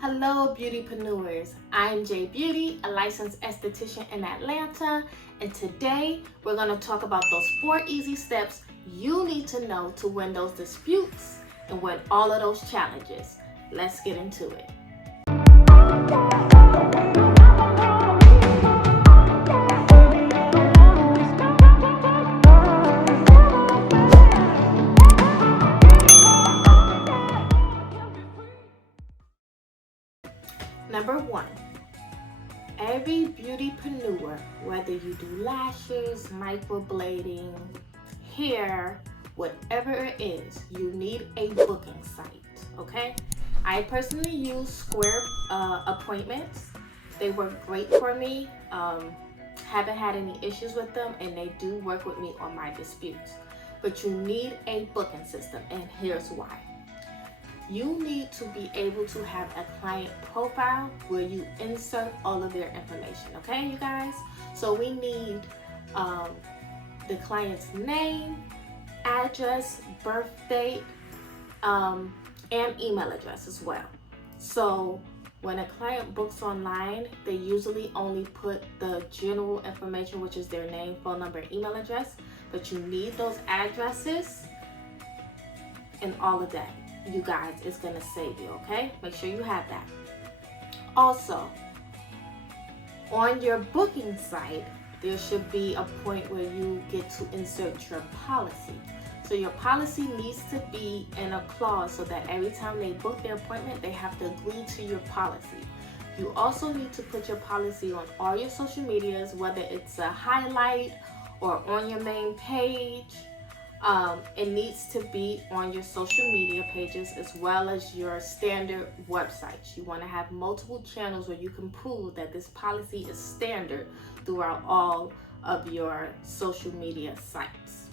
Hello beautypreneurs, I'm Jay Beauty, a licensed esthetician in Atlanta, and today we're going to talk about those 4 easy steps you need to know to win those disputes and win all of those challenges. Let's get into it. Number 1, every beautypreneur, whether you do lashes, microblading, hair, whatever it is, you need a booking site, okay? I personally use Square appointments. They work great for me. Haven't had any issues with them, and they do work with me on my disputes. But you need a booking system, and here's why. You need to be able to have a client profile where you insert all of their information, okay, you guys? So we need the client's name, address, birth date, and email address as well. So when a client books online, they usually only put the general information, which is their name, phone number, email address, but you need those addresses and all of that. You guys, it's gonna save you, okay? Make sure you have that. Also, on your booking site, there should be a point where you get to insert your policy. So your policy needs to be in a clause so that every time they book their appointment, they have to agree to your policy. You also need to put your policy on all your social medias, whether it's a highlight or on your main page. It needs to be on your social media pages as well as your standard websites. You want to have multiple channels where you can prove that this policy is standard throughout all of your social media sites.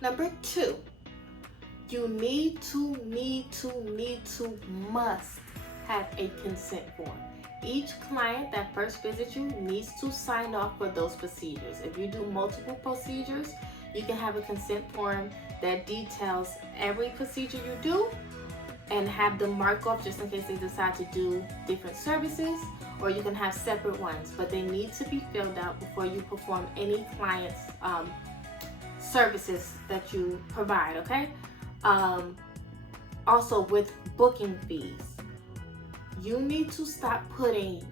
Number 2, you must have a consent form. Each client that first visits you needs to sign off for those procedures. If you do multiple procedures, you can have a consent form that details every procedure you do and have them mark off just in case they decide to do different services, or you can have separate ones, but they need to be filled out before you perform any client's services that you provide, okay? Also, with booking fees, you need to stop putting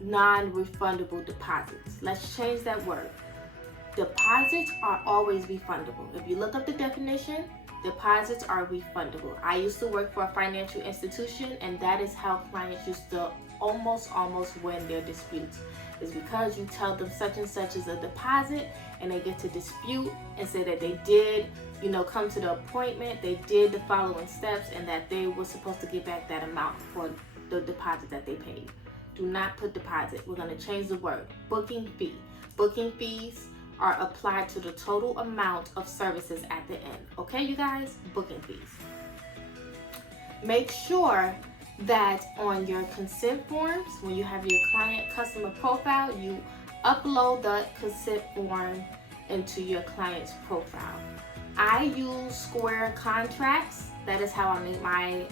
non-refundable deposits. Let's change that word. Deposits are always refundable. If you look up the definition, deposits are refundable. I used to work for a financial institution, and that is how clients used to almost win their disputes. Is because you tell them such and such is a deposit, and they get to dispute and say that they did, come to the appointment, they did the following steps, and that they were supposed to get back that amount for the deposit that they paid. Do not put deposit. We're going to change the word. Booking fee. Booking fees are applied to the total amount of services at the end. Okay, you guys? Booking fees. Make sure that on your consent forms, when you have your client customer profile, you upload the consent form into your client's profile. I use Square contracts. That is how I make my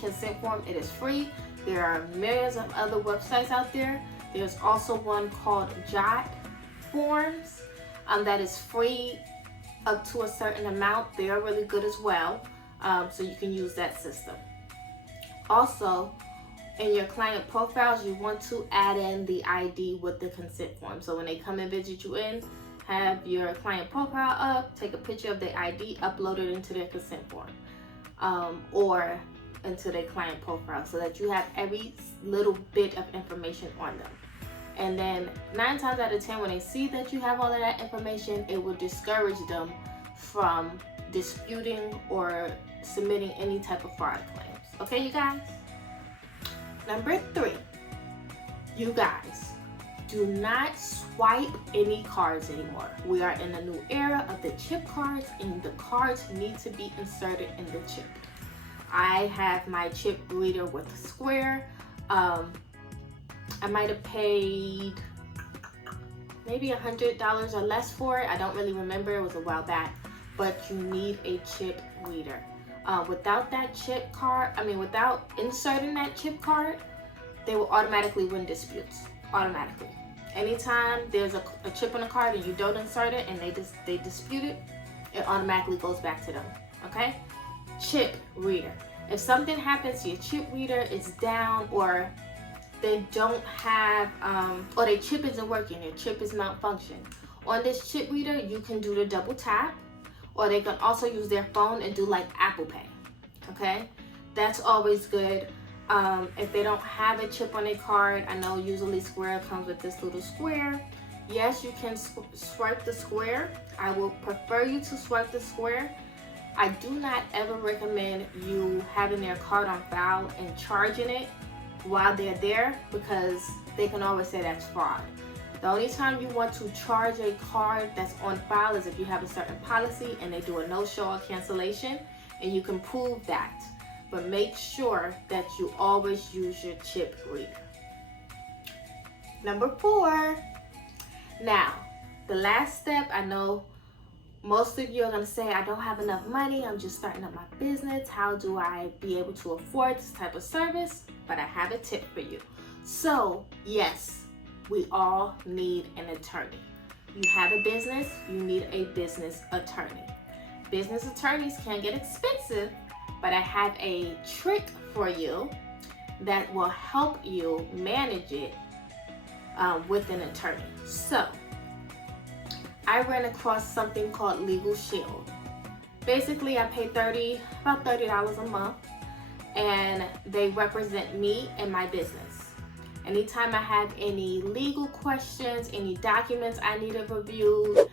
consent form. It is free. There are millions of other websites out there. There's also one called Jhay forms that is free up to a certain amount. They are really good as well, so you can use that system. Also, in your client profiles, you want to add in the ID with the consent form. So when they come and visit you have your client profile up, take a picture of the ID, upload it into their consent form or into their client profile so that you have every little bit of information on them. And then 9 times out of 10, when they see that you have all of that information, it will discourage them from disputing or submitting any type of fraud claims. Okay, you guys? Number 3, you guys, do not swipe any cards anymore. We are in a new era of the chip cards, and the cards need to be inserted in the chip. I have my chip reader with Square. I might have paid maybe $100 or less for it. I don't really remember. It was a while back. But you need a chip reader. Without that chip card, without inserting that chip card, they will automatically win disputes. Automatically. Anytime there's a chip on the card and you don't insert it and they dispute it, it automatically goes back to them. Okay? Chip reader. If something happens to your chip reader, it's down, or they don't have, or their chip isn't working, their chip is malfunctioning. On this chip reader, you can do the double tap, or they can also use their phone and do like Apple Pay. Okay? That's always good. If they don't have a chip on their card, I know usually Square comes with this little square. Yes, you can swipe the square. I will prefer you to swipe the square. I do not ever recommend you having their card on file and charging it while they're there, because they can always say that's fraud. The only time you want to charge a card that's on file is if you have a certain policy and they do a no-show or cancellation, and you can prove that. But make sure that you always use your chip reader. Number 4. Now, the last step, I know most of you are going to say, I don't have enough money, I'm just starting up my business. How do I be able to afford this type of service? But I have a tip for you. So, yes, we all need an attorney. You have a business, you need a business attorney. Business attorneys can get expensive, but I have a trick for you that will help you manage it with an attorney. So, I ran across something called Legal Shield. Basically, I pay about $30 a month, and they represent me and my business. Anytime I have any legal questions, any documents I need to review,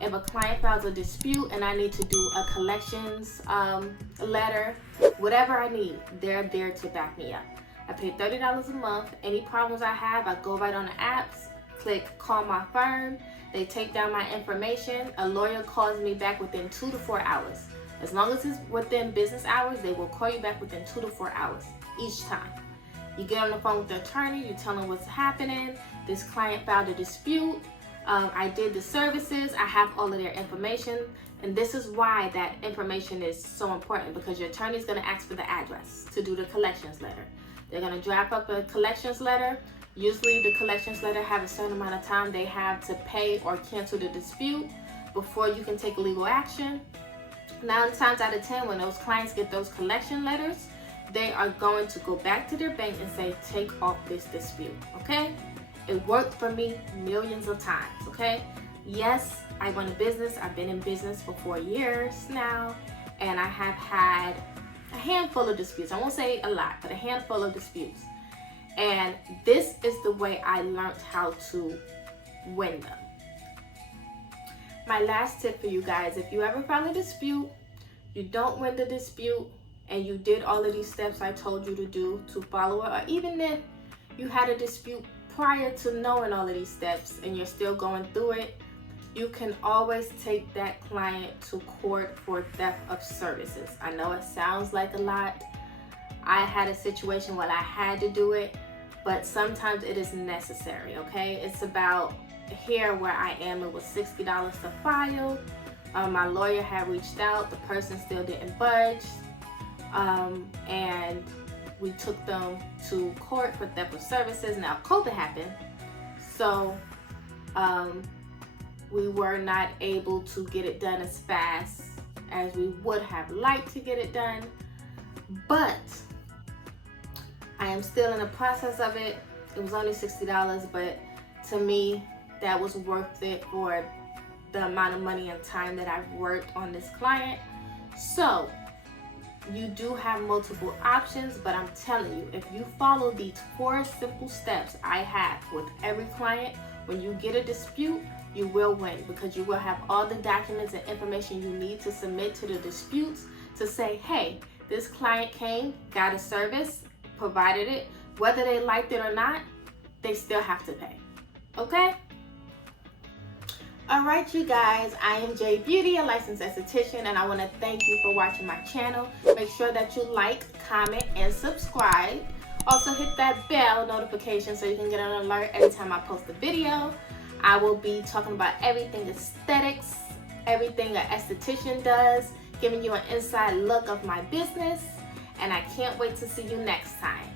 if a client files a dispute and I need to do a collections letter, whatever I need, they're there to back me up. I pay $30 a month. Any problems I have, I go right on the apps, click call my firm. They take down my information. A lawyer calls me back within 2 to 4 hours. As long as it's within business hours, they will call you back within 2 to 4 hours each time. You get on the phone with the attorney, you tell them what's happening. This client filed a dispute. I did the services. I have all of their information. And this is why that information is so important, because your attorney is going to ask for the address to do the collections letter. They're going to draft up a collections letter. Usually the collections letter have a certain amount of time they have to pay or cancel the dispute before you can take legal action. 9 times out of 10, when those clients get those collection letters, they are going to go back to their bank and say, take off this dispute, okay? It worked for me millions of times, okay? Yes, I run a business. I've been in business for 4 years now, and I have had a handful of disputes. I won't say a lot, but a handful of disputes. And this is the way I learned how to win them. My last tip for you guys, if you ever file a dispute, you don't win the dispute, and you did all of these steps I told you to do to follow it, or even if you had a dispute prior to knowing all of these steps and you're still going through it, you can always take that client to court for theft of services. I know it sounds like a lot. I had a situation where I had to do it, but sometimes it is necessary, okay? It's about here where I am, it was $60 to file. My lawyer had reached out, the person still didn't budge, and we took them to court for theft of services. Now COVID happened, so we were not able to get it done as fast as we would have liked to get it done, but I am still in the process of it. It was only $60, but to me, that was worth it for the amount of money and time that I've worked on this client. So you do have multiple options, but I'm telling you, if you follow these 4 simple steps I have with every client, when you get a dispute, you will win, because you will have all the documents and information you need to submit to the disputes to say, hey, this client came, got a service, provided it, whether they liked it or not, they still have to pay. Okay? All right, you guys, I am Jhay Beauty, a licensed esthetician, and I want to thank you for watching my channel. Make sure that you like, comment, and subscribe. Also hit that bell notification so you can get an alert every time I post a video. I will be talking about everything aesthetics, everything an esthetician does, giving you an inside look of my business, and I can't wait to see you next time.